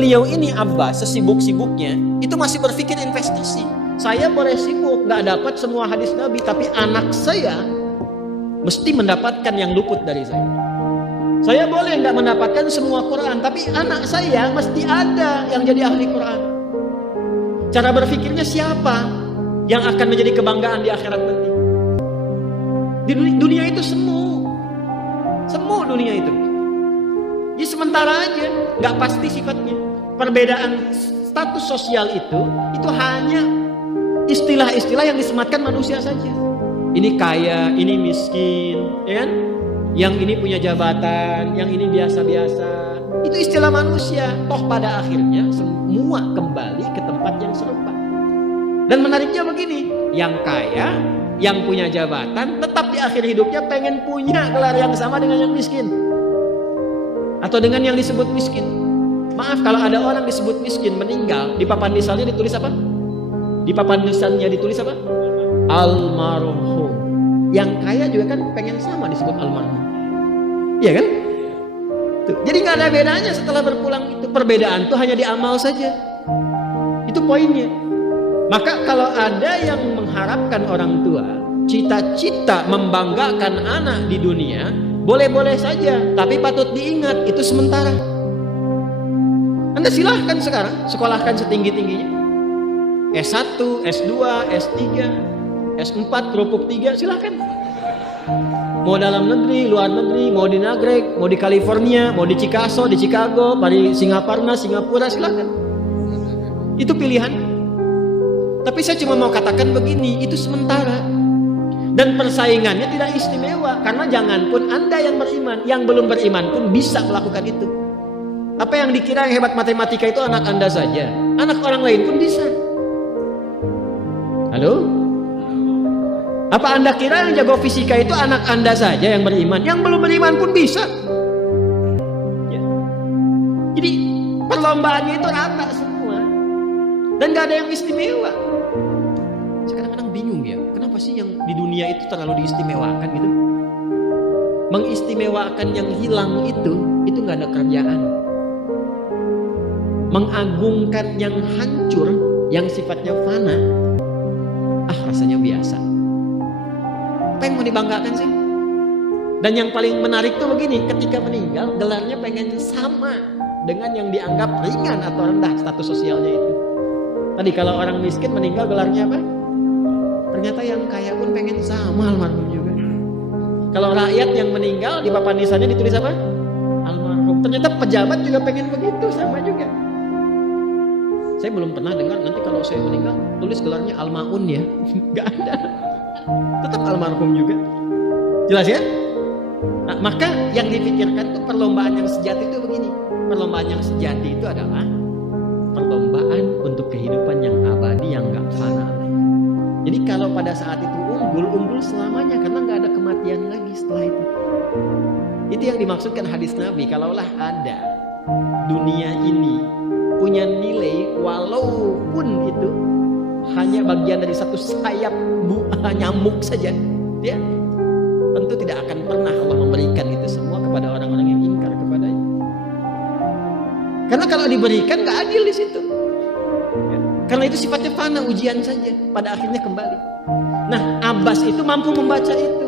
Beliau ini Abbas sesibuk-sibuknya itu masih berpikir investasi. Saya boleh sibuk nggak dapat semua hadis Nabi, tapi anak saya mesti mendapatkan yang luput dari saya. Saya boleh nggak mendapatkan semua Quran, tapi anak saya mesti ada yang jadi ahli Quran. Cara berpikirnya siapa yang akan menjadi kebanggaan di akhirat nanti? Di dunia itu semu dunia itu. Jadi sementara aja, nggak pasti sifatnya. Perbedaan status sosial itu hanya istilah-istilah yang disematkan manusia saja. Ini kaya, ini miskin, ya kan? Yang ini punya jabatan, yang ini biasa-biasa. Itu istilah manusia. Toh pada akhirnya semua kembali ke tempat yang serupa. Dan menariknya begini, yang kaya, yang punya jabatan, tetap di akhir hidupnya pengen punya gelar yang sama dengan yang miskin. Atau dengan yang disebut miskin. Maaf, kalau ada orang disebut miskin meninggal, di papan nisannya ditulis apa? Di papan nisannya ditulis apa? Almarhum. Yang kaya juga kan pengen sama disebut almarhum. Iya kan? Tuh. Jadi nggak ada bedanya setelah berpulang itu. Perbedaan itu hanya di amal saja. Itu poinnya. Maka kalau ada yang mengharapkan orang tua cita-cita membanggakan anak di dunia, boleh-boleh saja, tapi patut diingat itu sementara. Anda silahkan sekarang sekolahkan setinggi-tingginya, S1, S2, S3, S4, kerupuk 3, silahkan. Mau dalam negeri, luar negeri, mau di Nagreg, mau di California, mau di Chicago, di Chicago, di Singaparna, Singapura, silahkan. Itu pilihan. Tapi saya cuma mau katakan begini, itu sementara. Dan persaingannya tidak istimewa. Karena jangan pun Anda yang beriman, yang belum beriman pun bisa melakukan itu. Apa yang dikira yang hebat matematika itu anak Anda saja, anak orang lain pun bisa. Halo? Apa Anda kira yang jago fisika itu anak Anda saja yang beriman? Yang belum beriman pun bisa. Ya. Jadi perlombaannya itu rata semua. Dan gak ada yang istimewa. Saya kadang-kadang bingung ya, kenapa sih yang di dunia itu terlalu diistimewakan gitu? Mengistimewakan yang hilang itu gak ada kerjaan. Mengagungkan yang hancur, yang sifatnya fana, rasanya biasa. Apa yang mau dibanggakan sih? Dan yang paling menarik tuh begini, ketika meninggal gelarnya pengen sama dengan yang dianggap ringan atau rendah status sosialnya itu. Tadi kalau orang miskin meninggal gelarnya apa? Ternyata yang kaya pun pengen sama almarhum juga. Kalau rakyat yang meninggal di papan nisannya ditulis apa? Almarhum. Ternyata pejabat juga pengen begitu, sama juga. Saya belum pernah dengar nanti kalau saya meninggal tulis gelarnya almaun ya. Gak ada. Tetap almarhum juga. Jelas ya? Nah, maka yang dipikirkan tuh perlombaan yang sejati itu begini. Perlombaan yang sejati itu adalah perlombaan untuk kehidupan yang abadi, yang gak fana. Jadi kalau pada saat itu unggul selamanya, karena gak ada kematian lagi setelah itu. Itu yang dimaksudkan hadis Nabi. Kalaulah ada dunia ini punya nilai walaupun itu hanya bagian dari satu sayap nyamuk saja, ya tentu tidak akan pernah Allah memberikan itu semua kepada orang-orang yang ingkar kepadanya. Karena kalau diberikan gak adil di situ. Karena itu sifatnya fana, ujian saja, pada akhirnya kembali. Nah, Abbas itu mampu membaca itu.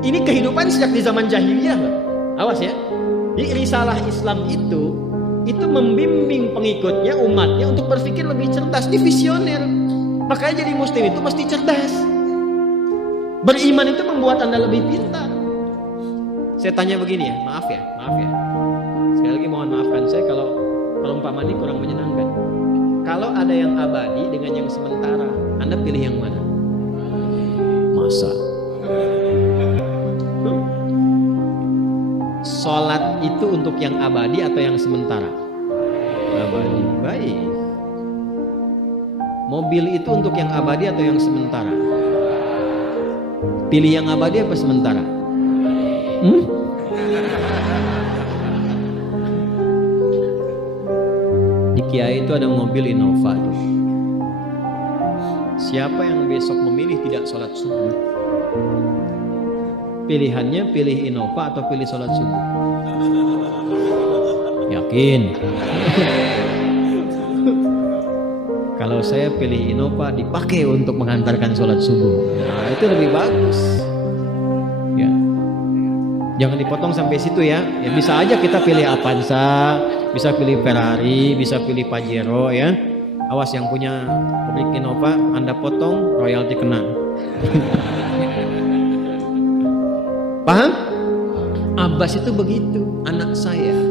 Ini kehidupan sejak di zaman jahiliyah, awas ya. Di risalah Islam itu membimbing pengikutnya, umatnya untuk berpikir lebih cerdas, visioner. Makanya jadi muslim itu mesti cerdas. Beriman itu membuat Anda lebih pintar. Saya tanya begini ya, maaf ya. Sekali lagi mohon maafkan saya kalau perumpamaan ini kurang menyenangkan. Kalau ada yang abadi dengan yang sementara, Anda pilih yang mana? Masa? Sholat itu untuk yang abadi atau yang sementara? Abadi. Baik. Mobil itu untuk yang abadi atau yang sementara? Pilih yang abadi apa sementara? Di Kiai itu ada mobil Innova tuh. Siapa yang besok memilih tidak sholat subuh? Pilihannya pilih Innova atau pilih sholat subuh? Yakin? Yakin? Kalau saya pilih Innova dipakai untuk mengantarkan sholat subuh. Nah, itu lebih bagus. Ya. Jangan dipotong sampai situ ya. Ya bisa aja kita pilih Avanza, bisa pilih Ferrari, bisa pilih Pajero ya. Awas yang punya pabrik Innova, Anda potong, royalti kena. Paham? Abbas itu begitu. Anak saya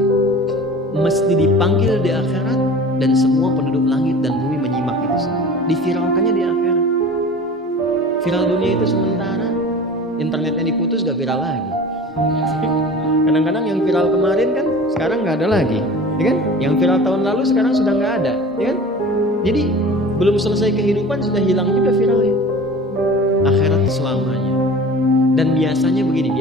mesti dipanggil di akhirat dan semua penduduk langit dan bumi menyimak itu semua. Diviralkannya di akhirat. Viral dunia itu sementara, internetnya diputus gak viral lagi. Kadang-kadang yang viral kemarin kan sekarang nggak ada lagi, ya kan? Yang viral tahun lalu sekarang sudah nggak ada, ya kan? Jadi belum selesai kehidupan sudah hilang juga viralnya. Akhirat selamanya. Dan biasanya begini,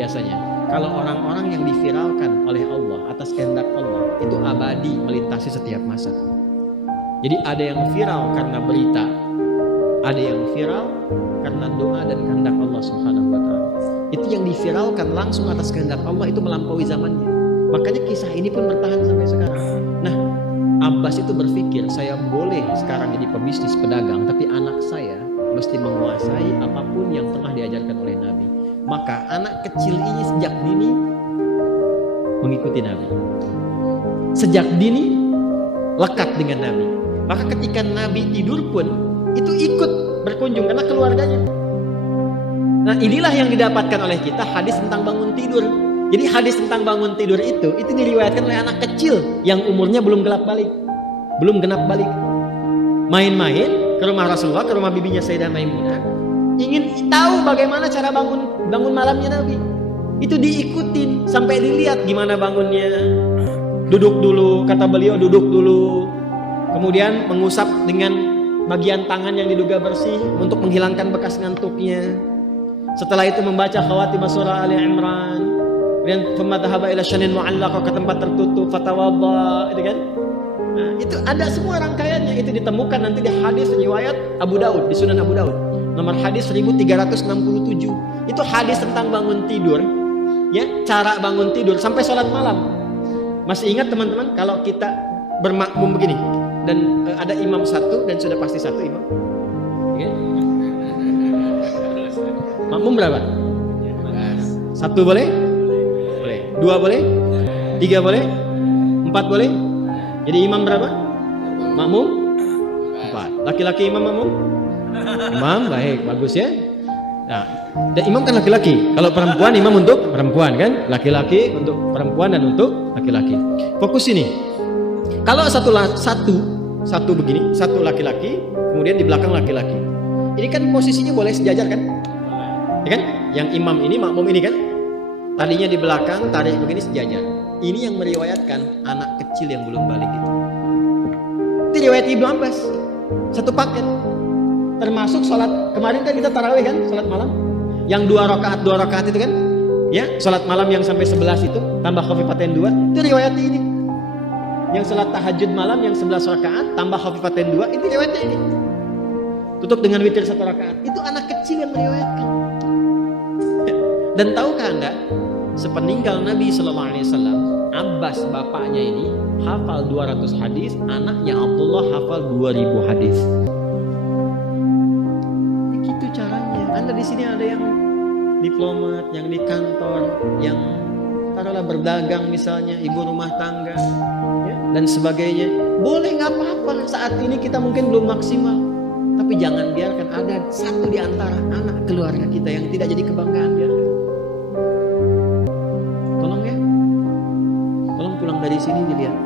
kalau orang-orang yang diviralkan oleh Allah atas kehendak Allah itu abadi melintasi setiap masa. Jadi ada yang viral karena berita, ada yang viral karena doa dan kehendak Allah Subhanahu wa Ta'ala. Itu yang diviralkan langsung atas kehendak Allah itu melampaui zamannya. Makanya kisah ini pun bertahan sampai sekarang. Nah, Abbas itu berpikir, saya boleh sekarang jadi pebisnis pedagang, tapi anak saya mesti menguasai apapun yang pernah diajarkan oleh Nabi. Maka anak kecil ini sejak dini mengikuti Nabi. Sejak dini lekat dengan Nabi. Maka ketika Nabi tidur pun itu ikut berkunjung karena keluarganya. Nah, inilah yang didapatkan oleh kita hadis tentang bangun tidur. Jadi hadis tentang bangun tidur itu diriwayatkan oleh anak kecil yang umurnya belum genap balik. Main-main ke rumah Rasulullah, ke rumah bibinya Sayyidah Maimunah, ingin tahu bagaimana cara bangun malamnya Nabi. Itu diikutin sampai dilihat gimana bangunnya. Duduk dulu, kata beliau, duduk dulu. Kemudian mengusap dengan bagian tangan yang diduga bersih untuk menghilangkan bekas ngantuknya. Setelah itu membaca khawatimah surah Ali Imran. Kemudian famadhaba ila syanin mu'allaq, ke tempat tertutup, fatawadda, itu kan. Nah, itu ada semua rangkaiannya. Itu ditemukan nanti di hadis riwayat Abu Daud, di Sunan Abu Daud. Nomor hadis 1367. Itu hadis tentang bangun tidur, ya, cara bangun tidur sampai sholat malam. Masih ingat teman-teman kalau kita bermakmum begini dan ada imam satu dan sudah pasti satu imam. Okay. Makmum berapa? Satu boleh? Boleh. Dua boleh? Tiga boleh? Empat boleh? Jadi imam berapa? Makmum? Empat. Laki-laki imam makmum? Imam, baik, bagus ya. Nah, dan imam kan laki-laki. Kalau perempuan, imam untuk perempuan kan? Laki-laki untuk perempuan dan untuk laki-laki. Fokus ini. Kalau satu begini, satu laki-laki, kemudian di belakang laki-laki. Ini kan posisinya boleh sejajar kan? Ya kan? Yang imam ini, makmum ini kan? Tadinya di belakang, tarik begini sejajar. Ini yang meriwayatkan anak kecil yang belum balik itu. Itu riwayat Ibnu Abbas. Satu paket. Termasuk sholat kemarin kan kita tarawih kan, sholat malam yang dua rakaat itu kan, ya, sholat malam yang sampai 11 itu tambah khafifatain 2 itu riwayatnya ini. Yang sholat tahajud malam yang 11 rakaat tambah khafifatain 2 itu riwayatnya ini. Tutup dengan witir 1 rakaat. Itu anak kecil yang meriwayatkan. Dan tahukah Anda, sepeninggal Nabi SAW, Abbas bapaknya ini hafal 200 hadis, anaknya Abdullah hafal 2000 hadis. Itu caranya. Anda di sini ada yang diplomat, yang di kantor, yang taruhlah berdagang misalnya, ibu rumah tangga, ya, dan sebagainya. Boleh, nggak apa-apa. Saat ini kita mungkin belum maksimal, tapi jangan biarkan ada satu di antara anak keluarga kita yang tidak jadi kebanggaan dia. Tolong ya, tolong pulang dari sini dilihat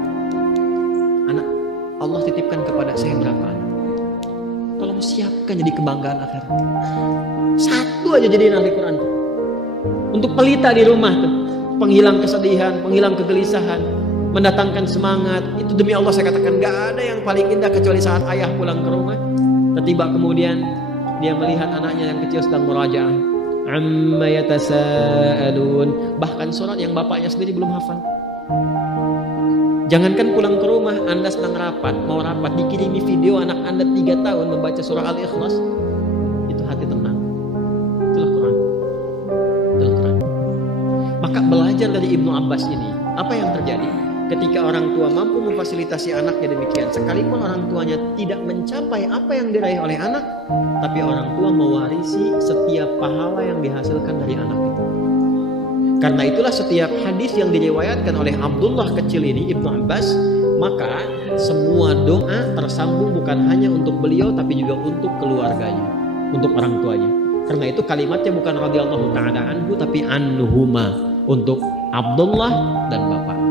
anak Allah titipkan kepada saya berapa anak. Tolong siapkan jadi kebanggaan akhirat. Satu aja jadiin ahli Quran. Untuk pelita di rumah tuh, penghilang kesedihan, penghilang kegelisahan, mendatangkan semangat. Itu demi Allah saya katakan, gak ada yang paling indah kecuali saat ayah pulang ke rumah. Tiba kemudian dia melihat anaknya yang kecil sedang murajaah. Amma yatasaalun. Bahkan surat yang bapaknya sendiri belum hafal. Jangankan pulang ke rumah, Anda sedang mau rapat, dikirimi video anak Anda 3 tahun membaca surah Al-Ikhlas, itu hati tenang. Itulah Quran. Itulah Quran. Maka belajar dari Ibnu Abbas ini, apa yang terjadi? ketika orang tua mampu memfasilitasi anaknya demikian, sekalipun orang tuanya tidak mencapai apa yang diraih oleh anak, tapi orang tua mewarisi setiap pahala yang dihasilkan dari anak itu. Karena itulah setiap hadis yang diriwayatkan oleh Abdullah kecil ini, Ibnu Abbas, maka semua doa tersambung bukan hanya untuk beliau tapi juga untuk keluarganya, untuk orang tuanya. Karena itu kalimatnya bukan radhiyallahu ta'ala anhu tapi anhuma, untuk Abdullah dan bapak.